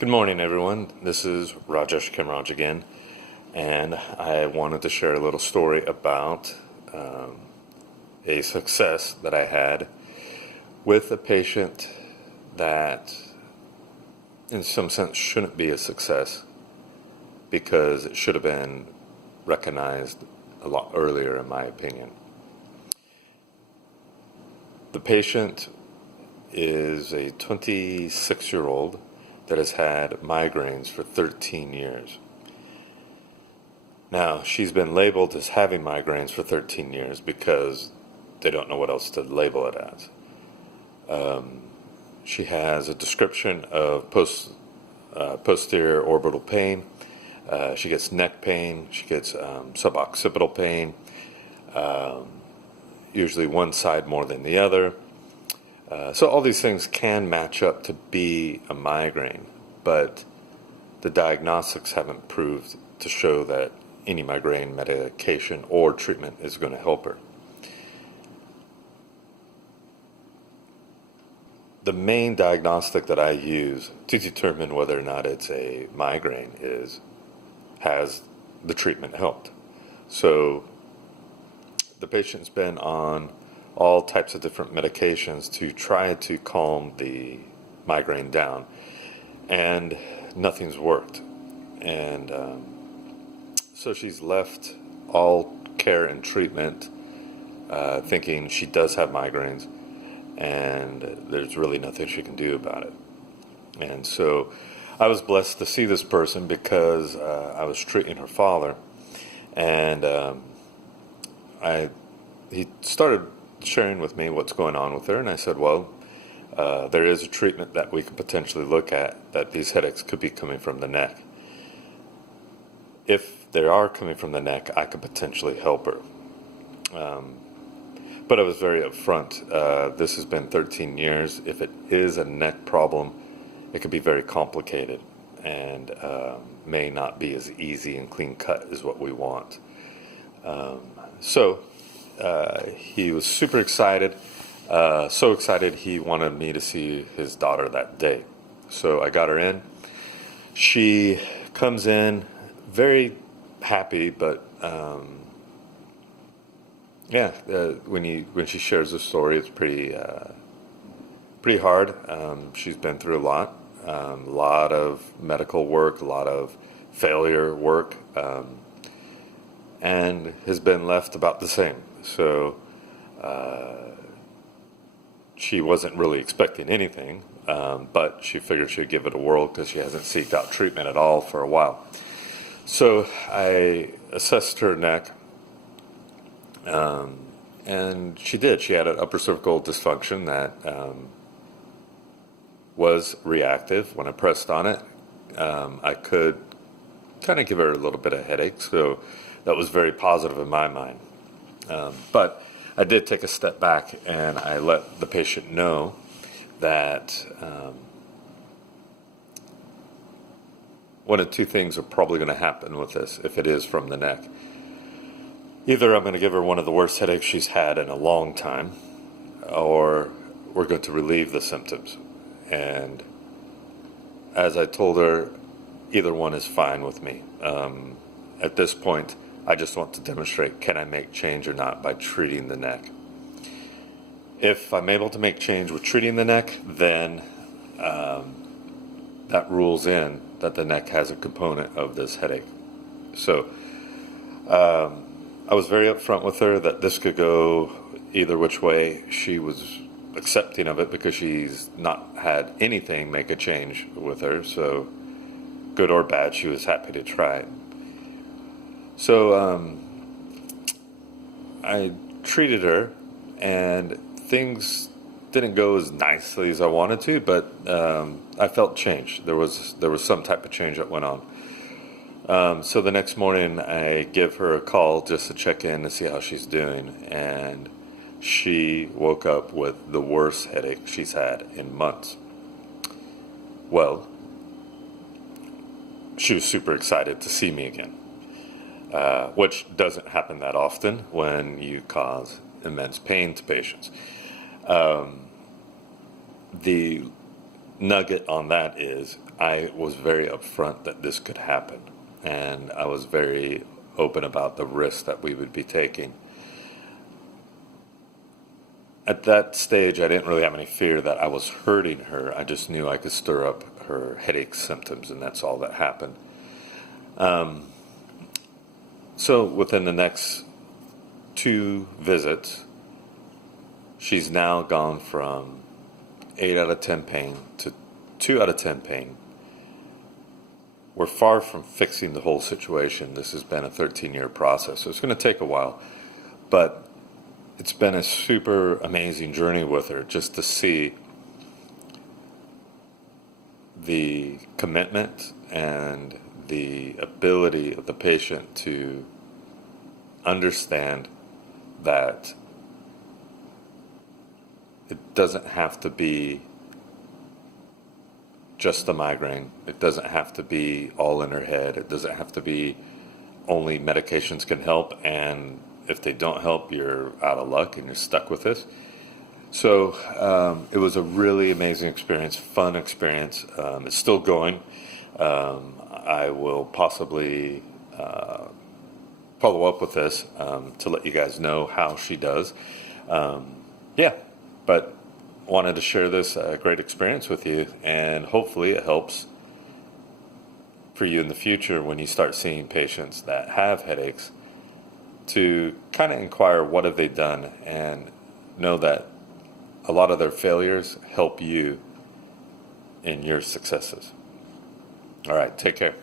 Good morning, everyone. This is Rajesh Kimraj again, and I wanted to share a little story about a success that I had with a patient that, in some sense, shouldn't be a success because it should have been recognized a lot earlier, in my opinion. The patient is a 26-year-old that has had migraines for 13 years. Now, she's been labeled as having migraines for 13 years because they don't know what else to label it as. She has a description of posterior orbital pain. She gets neck pain. She gets suboccipital pain, usually one side more than the other. So all these things can match up to be a migraine, but the diagnostics haven't proved to show that any migraine medication or treatment is going to help her. The main diagnostic that I use to determine whether or not it's a migraine is, has the treatment helped? So the patient's been on all types of different medications to try to calm the migraine down, and nothing's worked. And so she's left all care and treatment thinking she does have migraines, and there's really nothing she can do about it. And so I was blessed to see this person because I was treating her father, and he started sharing with me what's going on with her, and I said, well, there is a treatment that we could potentially look at, that these headaches could be coming from the neck. If they are coming from the neck, I could potentially help her. But I was very upfront. This has been 13 years. If it is a neck problem, it could be very complicated and may not be as easy and clean cut as what we want. So he was super excited, so excited he wanted me to see his daughter that day. So I got her in. She comes in very happy, but when she shares the story, it's pretty hard. She's been through a lot of medical work, a lot of failure work, and has been left about the same. So she wasn't really expecting anything, but she figured she'd give it a whirl because she hasn't sought out treatment at all for a while. So I assessed her neck, and she did. She had an upper cervical dysfunction that was reactive. When I pressed on it, I could kind of give her a little bit of headache, so that was very positive in my mind. But I did take a step back, and I let the patient know that one of two things are probably going to happen with this if it is from the neck. Either I'm going to give her one of the worst headaches she's had in a long time, or we're going to relieve the symptoms. And as I told her, either one is fine with me. At this point, I just want to demonstrate, can I make change or not by treating the neck? If I'm able to make change with treating the neck, then that rules in that the neck has a component of this headache. So I was very upfront with her that this could go either which way. She was accepting of it because she's not had anything make a change with her. So good or bad, she was happy to try it. So I treated her, and things didn't go as nicely as I wanted to, but I felt change. There was some type of change that went on. So the next morning, I give her a call just to check in to see how she's doing, and she woke up with the worst headache she's had in months. Well, she was super excited to see me again. Which doesn't happen that often when you cause immense pain to patients. The nugget on that is I was very upfront that this could happen, and I was very open about the risk that we would be taking. At that stage, I didn't really have any fear that I was hurting her. I just knew I could stir up her headache symptoms, and that's all that happened. So within the next 2 visits, she's now gone from 8 out of 10 pain to 2 out of 10 pain. We're far from fixing the whole situation. This has been a 13-year process, so it's going to take a while. But it's been a super amazing journey with her, just to see the commitment and the ability of the patient to understand that it doesn't have to be just a migraine. It doesn't have to be all in her head. It doesn't have to be only medications can help, and if they don't help, you're out of luck and you're stuck with this. So it was a really amazing experience, fun experience. It's still going. I will possibly follow up with this to let you guys know how she does. But wanted to share this great experience with you, and hopefully it helps for you in the future when you start seeing patients that have headaches to kind of inquire what have they done, and know that a lot of their failures help you in your successes. All right, take care.